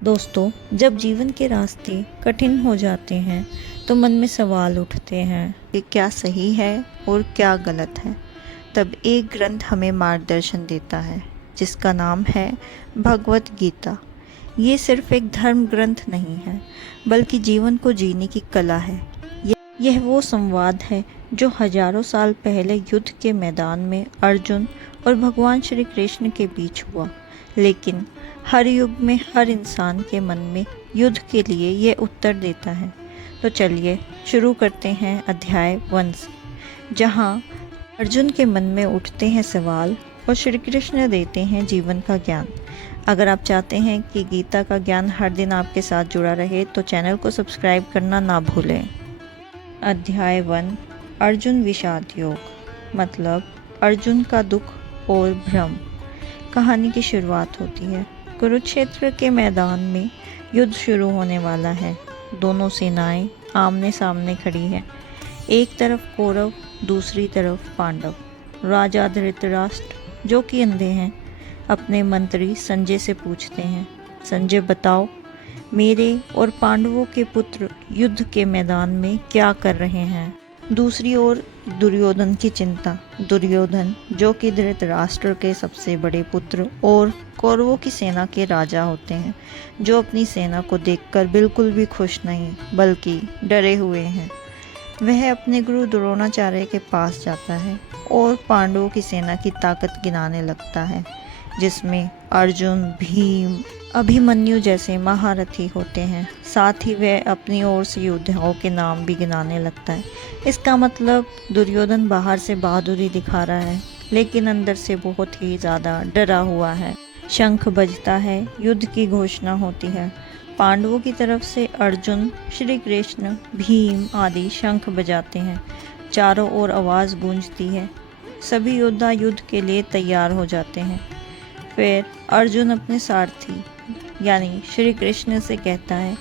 दोस्तों, जब जीवन के रास्ते कठिन हो जाते हैं तो मन में सवाल उठते हैं कि क्या सही है और क्या गलत है। तब एक ग्रंथ हमें मार्गदर्शन देता है जिसका नाम है भगवत गीता। ये सिर्फ एक धर्म ग्रंथ नहीं है बल्कि जीवन को जीने की कला है। यह वो संवाद है जो हजारों साल पहले युद्ध के मैदान में अर्जुन और भगवान श्री कृष्ण के बीच हुआ। लेकिन हर युग में हर इंसान के मन में युद्ध के लिए ये उत्तर देता है। तो चलिए शुरू करते हैं अध्याय 1 से, जहाँ अर्जुन के मन में उठते हैं सवाल और श्री कृष्ण देते हैं जीवन का ज्ञान। अगर आप चाहते हैं कि गीता का ज्ञान हर दिन आपके साथ जुड़ा रहे तो चैनल को सब्सक्राइब करना ना भूलें। अध्याय 1 अर्जुन विषाद योग, मतलब अर्जुन का दुख और भ्रम। कहानी की शुरुआत होती है। कुरुक्षेत्र के मैदान में युद्ध शुरू होने वाला है। दोनों सेनाएं आमने सामने खड़ी हैं। एक तरफ कौरव, दूसरी तरफ पांडव। राजा धृतराष्ट्र, जो कि अंधे हैं, अपने मंत्री संजय से पूछते हैं, संजय बताओ, मेरे और पांडवों के पुत्र युद्ध के मैदान में क्या कर रहे हैं। दूसरी ओर दुर्योधन की चिंता। दुर्योधन, जो कि धृतराष्ट्र के सबसे बड़े पुत्र और कौरवों की सेना के राजा होते हैं, जो अपनी सेना को देखकर बिल्कुल भी खुश नहीं बल्कि डरे हुए हैं। वह अपने गुरु द्रोणाचार्य के पास जाता है और पांडवों की सेना की ताकत गिनाने लगता है, जिसमें अर्जुन, भीम, अभिमन्यु जैसे महारथी होते हैं। साथ ही वह अपनी ओर से योद्धाओं के नाम भी गिनाने लगता है। इसका मतलब दुर्योधन बाहर से बहादुरी दिखा रहा है लेकिन अंदर से बहुत ही ज़्यादा डरा हुआ है। शंख बजता है, युद्ध की घोषणा होती है। पांडवों की तरफ से अर्जुन, श्री कृष्ण, भीम आदि शंख बजाते हैं। चारों ओर आवाज़ गूंजती है। सभी योद्धा युद्ध के लिए तैयार हो जाते हैं। फिर अर्जुन अपने सारथी यानी श्री कृष्ण से कहता है,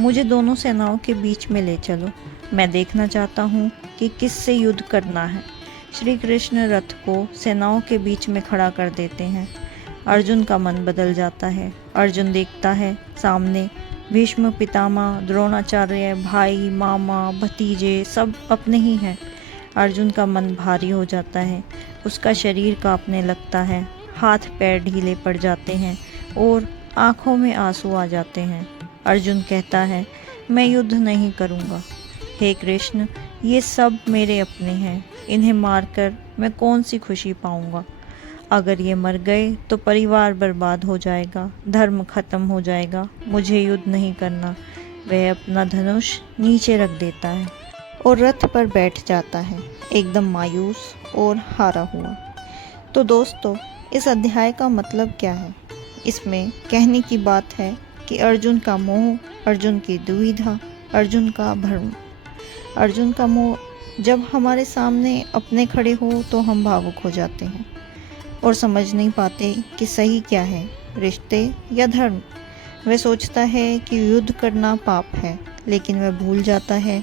मुझे दोनों सेनाओं के बीच में ले चलो। मैं देखना चाहता हूँ कि किससे युद्ध करना है। श्री कृष्ण रथ को सेनाओं के बीच में खड़ा कर देते हैं। अर्जुन का मन बदल जाता है। अर्जुन देखता है सामने भीष्म पितामह, द्रोणाचार्य, भाई, मामा, भतीजे सब अपने ही हैं। अर्जुन का मन भारी हो जाता है। उसका शरीर कांपने लगता है। हाथ पैर ढीले पड़ जाते हैं और आंखों में आंसू आ जाते हैं। अर्जुन कहता है, मैं युद्ध नहीं करूँगा। हे कृष्ण, ये सब मेरे अपने हैं। इन्हें मारकर मैं कौन सी खुशी पाऊँगा। अगर ये मर गए तो परिवार बर्बाद हो जाएगा, धर्म खत्म हो जाएगा। मुझे युद्ध नहीं करना। वह अपना धनुष नीचे रख देता है और रथ पर बैठ जाता है, एकदम मायूस और हारा हुआ। तो दोस्तों, इस अध्याय का मतलब क्या है? इसमें कहने की बात है कि अर्जुन का मोह, अर्जुन की दुविधा, अर्जुन का भ्रम। अर्जुन का मोह जब हमारे सामने अपने खड़े हो तो हम भावुक हो जाते हैं और समझ नहीं पाते कि सही क्या है, रिश्ते या धर्म। वह सोचता है कि युद्ध करना पाप है, लेकिन वह भूल जाता है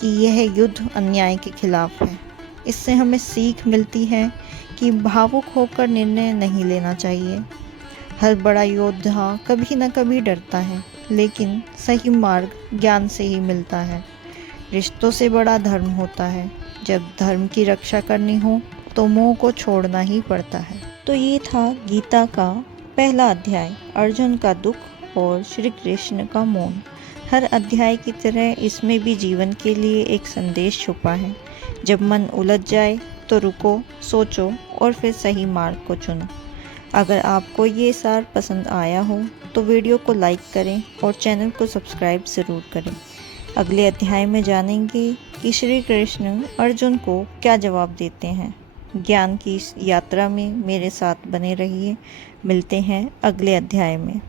कि यह युद्ध अन्याय के खिलाफ है। इससे हमें सीख मिलती है कि भावुक होकर निर्णय नहीं लेना चाहिए। हर बड़ा योद्धा कभी न कभी डरता है, लेकिन सही मार्ग ज्ञान से ही मिलता है। रिश्तों से बड़ा धर्म होता है। जब धर्म की रक्षा करनी हो तो मोह को छोड़ना ही पड़ता है। तो ये था गीता का पहला अध्याय, अर्जुन का दुख और श्री कृष्ण का मौन। हर अध्याय की तरह इसमें भी जीवन के लिए एक संदेश छुपा है। जब मन उलझ जाए तो रुको, सोचो और फिर सही मार्ग को चुनो। अगर आपको ये सार पसंद आया हो तो वीडियो को लाइक करें और चैनल को सब्सक्राइब ज़रूर करें। अगले अध्याय में जानेंगे कि श्री कृष्ण अर्जुन को क्या जवाब देते हैं। ज्ञान की इस यात्रा में मेरे साथ बने रहिए। मिलते हैं अगले अध्याय में।